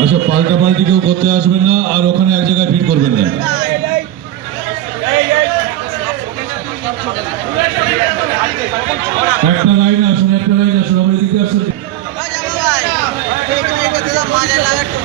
আচ্ছা পাল্টা পাল্টি কেউ করতে আসবেন না আর ওখানে এক জায়গায় ভিড় করবেন না। একটা লাইন আসুন একটা লাইন আসুন আমরা এদিকে আসুন মাঝে লাগা টুক